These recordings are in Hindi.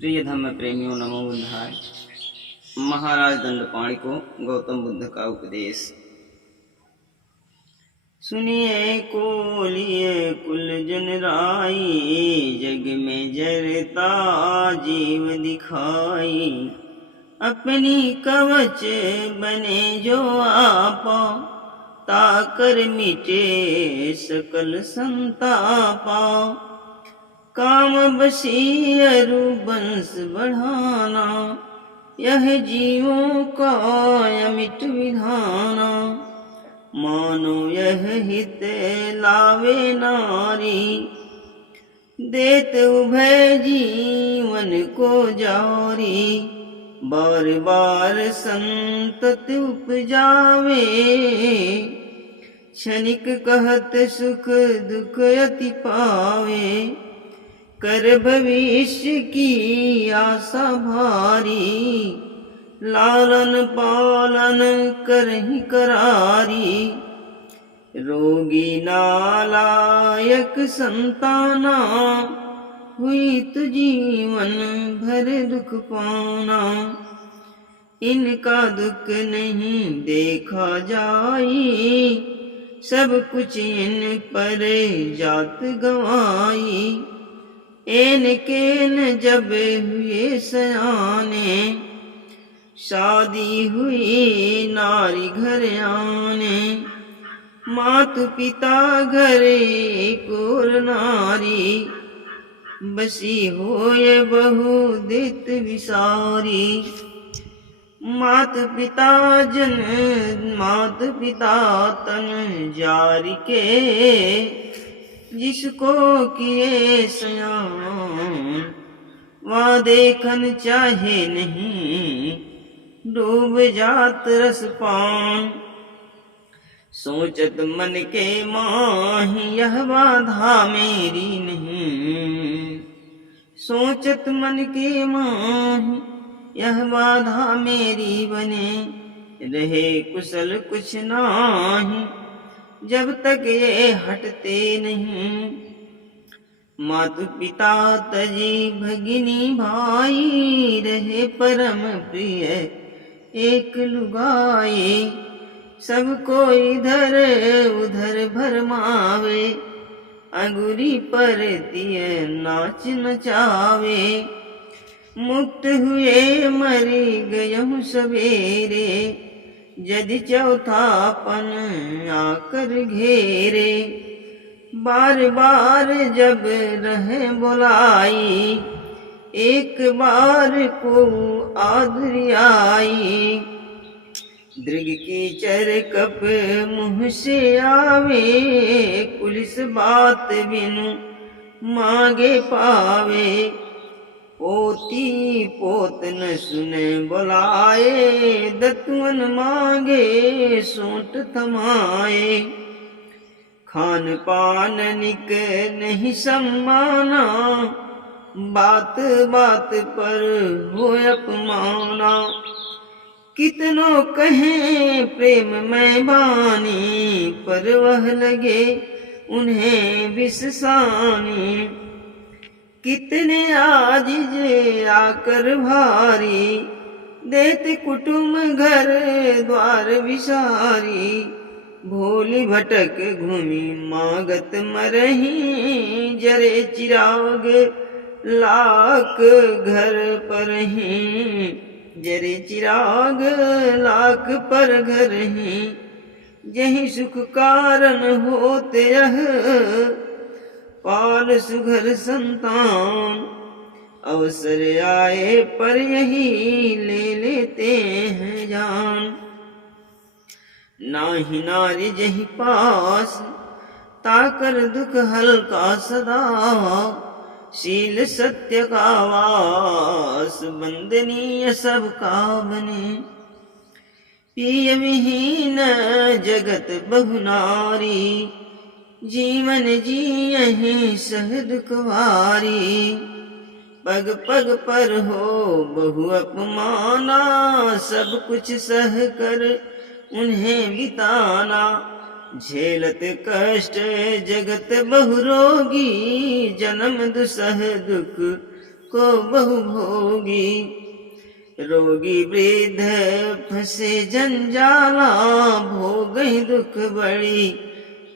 प्रिय धम्म प्रेमियों, नमो बुद्धाय। महाराज दंडपाणि को गौतम बुद्ध का उपदेश। सुनिए कोलिए कुल जन राई, जग में जरता जीव दिखाई। अपनी कवच बने जो आपा, ताकर मिटे सकल संतापा। काम बसी अरु बंश बढ़ाना, यह जीवों का अमिट विधाना। मानो यह हित लावे नारी, देत उभय जीवन को जारी। बार बार संतत उपजावे, क्षणिक कहत सुख दुख अति पावे। कर भविष्य की आशा भारी, लालन पालन करहि करारी। रोगी नालायक संताना, हुई तो जीवन भर दुख पाना। इनका दुख नहीं देखा जाई, सब कुछ इन पर जात गवाई। एन केन जब हुए सयाने, शादी हुई नारी घर आने। मातु पिता घरे कोर नारी, बसी होए बहु दित विसारी। मातु पिता जन मातु पिता तन जारी के, जिसको किए सयान वह देखन चाहे नहीं। डूब जात रस पान, सोचत मन के माही यह बाधा मेरी नहीं। सोचत मन के माही यह बाधा मेरी बने, रहे कुशल कुछ नाही, जब तक ये हटते नहीं। मातु पिता तजी भगिनी भाई, रहे परम प्रिय एक लुगाई। सबको इधर उधर भरमावे, अंगुरी पर दिए नाच नचावे। मुक्त हुए मरी गयहु सवेरे, यदि चौथापन आकर घेरे। बार बार जब रहे बुलाई, एक बार को आदरी आई। दृग की चर कप मुँह से आवे, पुलिस बात बिनु मांगे पावे। पोती पोत न सुने बुलाए, दतुअन मांगे सोंट थमाए। खान पान निक नहीं सम्माना, बात बात पर हो अपमाना। कितनों कहें प्रेम में बानी, पर वह लगे उन्हें विषसानी। कितने आजिज आकर भारी, देते कुटुम्ब घर द्वार विसारी। भोली भटक घूमी मागत मरही, जरे चिराग लाख घर पर ही। जरे चिराग लाख पर घर ही, जही सुख कारण होते यह पाल सुघर संतान। अवसर आए पर यही ले लेते हैं जान। नाही नारी जही पास, ताकर दुख हल्का सदा। शील सत्य का वास, बंदनीय सबका बने। पिय विहीन जगत बहु नारी, जीवन जियहि सह दुख भारी। पग पग पर हो बहु अपमाना, सब कुछ सह कर उन्हें बिताना। झेलत कष्ट जगत बहु रोगी, जन्म दुसह दुख को बहु भोगी। रोगी वृद्ध फंसे जंजाला, भोगहि दुख बड़ी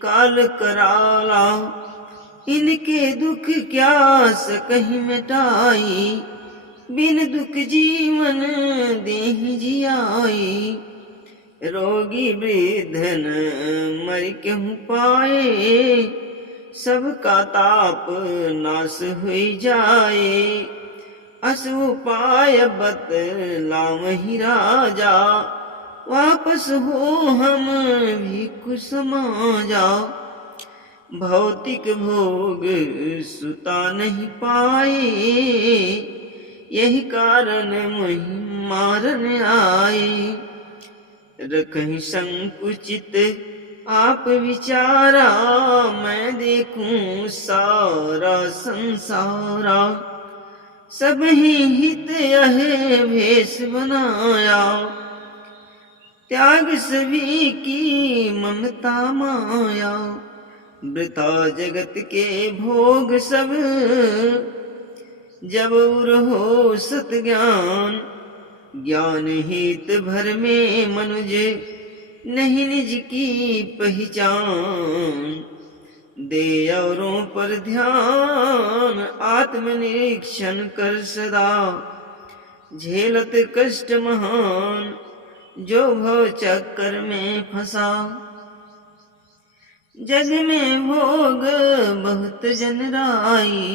काल कराला। इनके दुख क्या सकहि मिटाई, बिन दुख जीवन देहि जियाई। रोगी वृद्ध न मरि केहू पाए, सबका ताप नाश हुई जाए। अस उपाय बतलावहि राजा, वापस हो हम भिखु समाजा। भौतिक भोग सुता नहीं पाए, यही कारण मोहि मारन आए। रखहि संकुचित आप विचारा, मैं देखूं सारा संसारा। सब ही हित यह भेष बनाया, त्याग सभी की ममता माया। वृथा जगत के भोग सब, जब उर हो सत ज्ञान। ज्ञान हित भर में मनुज, नहीं निज की पहचान। दे औरों पर ध्यान, आत्मनिरीक्षण कर सदा। झेलत कष्ट महान, जो भव चक्कर में फंसा। जग में भोग बहुत जन राई,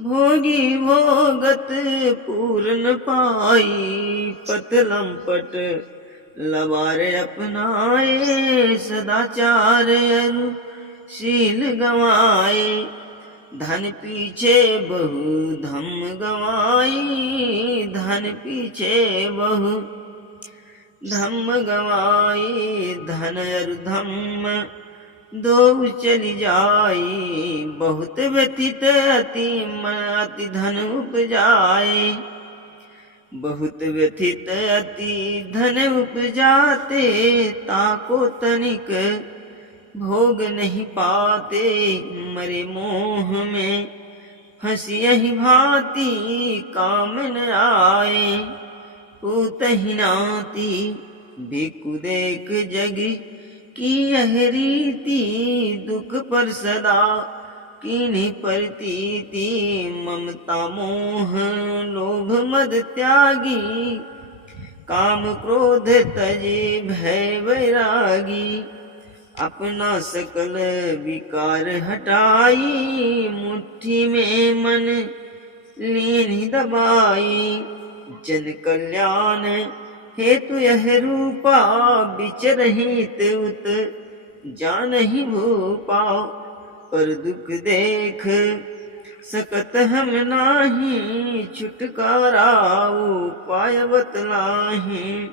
भोगी भोगत पूर्ण पाई। पथ लंपट लबारे अपनाए, सदाचार अरु शील गवाए। धन पीछे बहु धम्म गवाई, धन पीछे बहु धम्म गवाई। धन अरु धम्म दो चली जाई, बहुत व्यथित अति धन उपजाए। बहुत व्यथित अति धन उपजाते, ताको तनिक भोग नहीं पाते। मरे मोह में फंसी यही भांति, काम न आए पूतहि नाती। भिक्खु देख जग की यह रीति, दुख पर सदा कीन्ही प्रतीति। ममता मोह लोभ मद त्यागी, काम क्रोध तजे भय वैरागी। अपना सकल विकार हटाई, मुट्ठी में मन लीन दबाई। जन कल्याण हेतु यह रूपा, विचरहित उत जानहि भूपा। पर दुख देख सकत हम नाही, छुटकारा उपाय बतलाहि।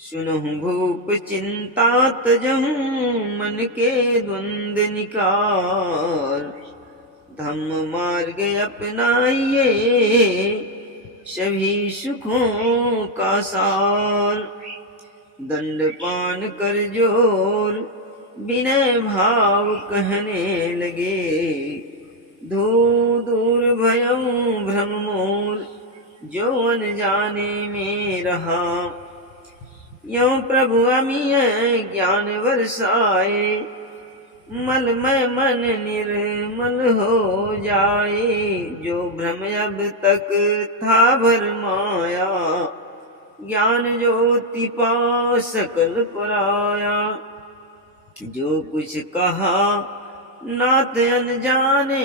सुनहु भूप चिंता तजहु, मन के द्वंद निकार। धम्म मार्ग अपनाइए, सभी सुखों का सार। दंडपान कर जोर, विनय भाव कहने लगे। दूर दूर भयउ भ्रम मोर, जो अनजाने में रहा। यों प्रभु अमीय ज्ञान बरसाए, मलमय मन निर्मल हो जाए। जो भ्रम अब तक था भर माया, ज्ञान ज्योति पा सकल पराया। जो कुछ कहा नाथ अनजाने,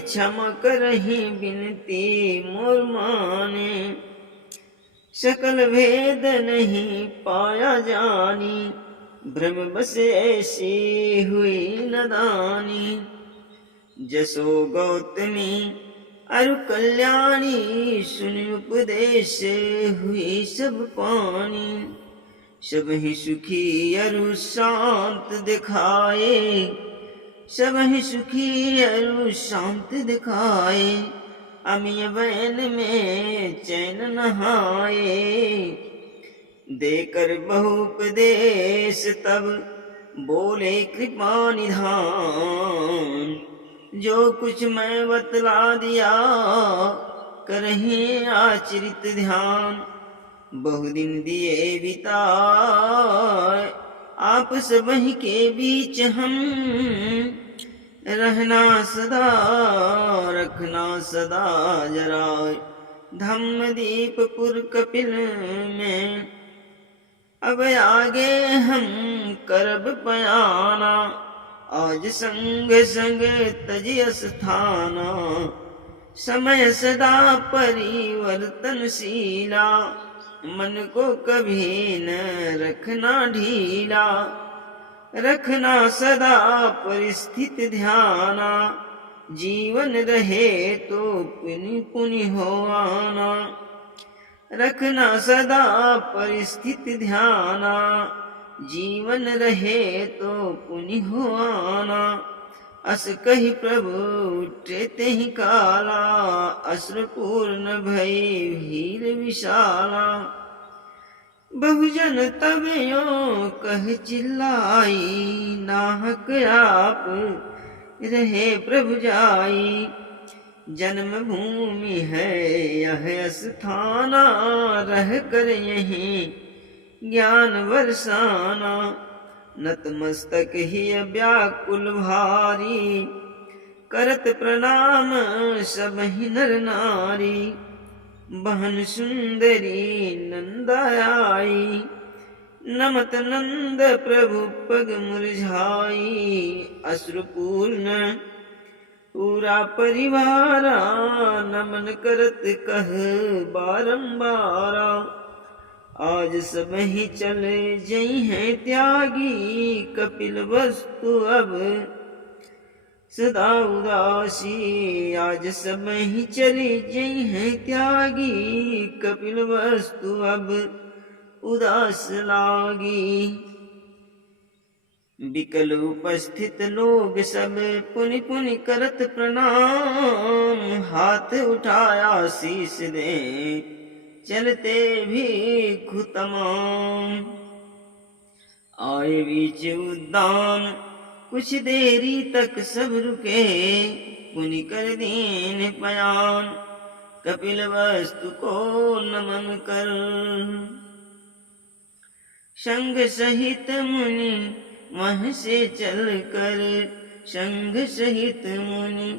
क्षमा करहि बिनती मोर माने। सकल भेद नहीं पाया जानी, भ्रम बस ऐसी हुई नदानी। जसो गौतमी अरु कल्याणी, सुनि उपदेश हुई सब पानी। सब ही सुखी अरु शांत दिखाए, सब ही सुखी अरु शांत दिखाए। अमिय बैन में चैन नहाए, देकर बहुपदेश तब बोले कृपा निधान। जो कुछ मैं बतला दिया, करहीं आचरित ध्यान। बहुदिन दिए बिताए आप सबहि के बीच हम, रहना सदा रखना सदा जराए। धम्मदीपपुर कपिल में अब आगे हम करब पयाना। आज संग संग तज स्थाना, समय सदा परिवर्तनशीला। मन को कभी न रखना ढीला, रखना सदा परिस्थिति ध्याना। जीवन रहे तो पुनि पुनि हो आना, रखना सदा परिस्थिति ध्याना। जीवन रहे तो पुनि हो आना। अस कहि प्रभु उठे तेहि काला, अश्रुपूर्ण भई भीर विशाला। बहुजन तब यों कह चिल्लाई, नाहक आप रहे प्रभु जाई। जन्म भूमि है यह स्थाना, रह कर यहीं ज्ञान बरसाना। नतमस्तक ही व्याकुल भारी, करत प्रणाम सबहि नर नारी। बहन सुंदरी नंदा आई, नमत नंद प्रभु पग मुरझाई। अश्रुपूर्ण पूरा परिवारा, नमन करत कह बारंबारा। आज सबहि चले जई हैं त्यागी, कपिल वस्तु अब सदा उदासी। आज सबहि चली जई हैं त्यागी, कपिल वस्तु अब उदास लागी। विकल उपस्थित लोग सब पुनि पुनि करत प्रणाम। हाथ उठाया शीश दे चलते भिक्षु तमाम। आए बीच उद्यान कुछ देरी तक सब रुके, पुनि कर दीन पयान कपिल वस्तु को नमन कर। संग सहित मुनि वहाँ से चल कर, संग सहित मुनि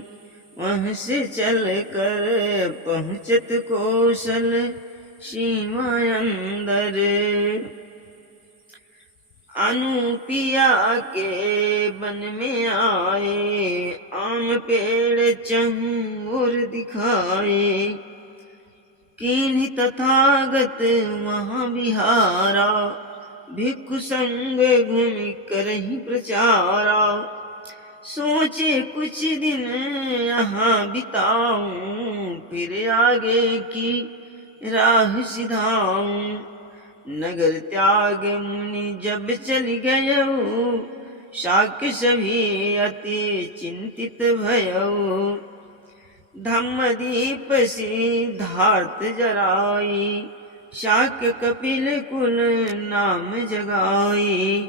वहाँ से चल कर। पहुँचत कौशल सीमा अंदर, अनुपिया के वन में आए। आम पेड़ चहुँ ओर दिखाए, किन्हीं तथागत वहाँ विहारा। भिक्षु संग घूमि करहि प्रचारा, सोचे कुछ दिन यहाँ बिताऊं। फिर आगे की राह सिधाऊं। नगर त्याग मुनि जब चल गयऊ, शाक्य सभी अति चिंतित भयऊ। धम्मदीप सिद्धार्थ जराई, शाक्य कपिल कुल नाम जगाई।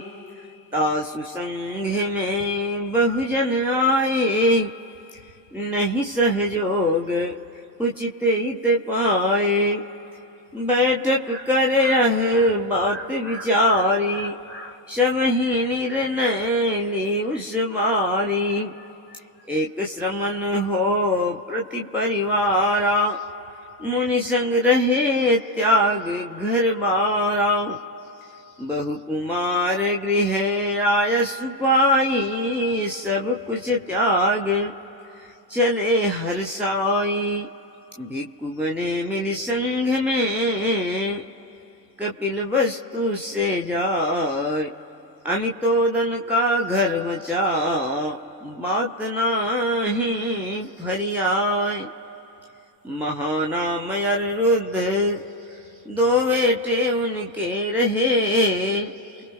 तासु संघ में बहुजन आए, नहीं सहयोग उचित हित पाए। बैठक कर यह बात विचारी, सबहि निर्णय ली उस बारी। एक श्रमण हो प्रति परिवारा, मुनि संग रहे त्याग घर बारा। बहु कुमार गृह आय सुपाई, सब कुछ त्याग चले हर्षाई। भिक्षु बने मिल संघ में, कपिल वस्तु से जाय। अमितोदन का घर बचा, बात नाही फरियाय। महानाम अनिरुद्ध दो बेटे उनके रहे,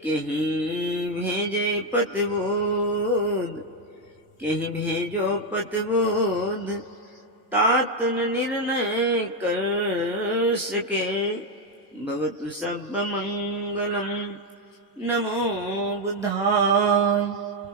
कहीं भेजे पतबोध कहीं भेजो पतबोध। तात न निर्णय कर सके, भवतु सब मंगलम। नमो बुद्धाय।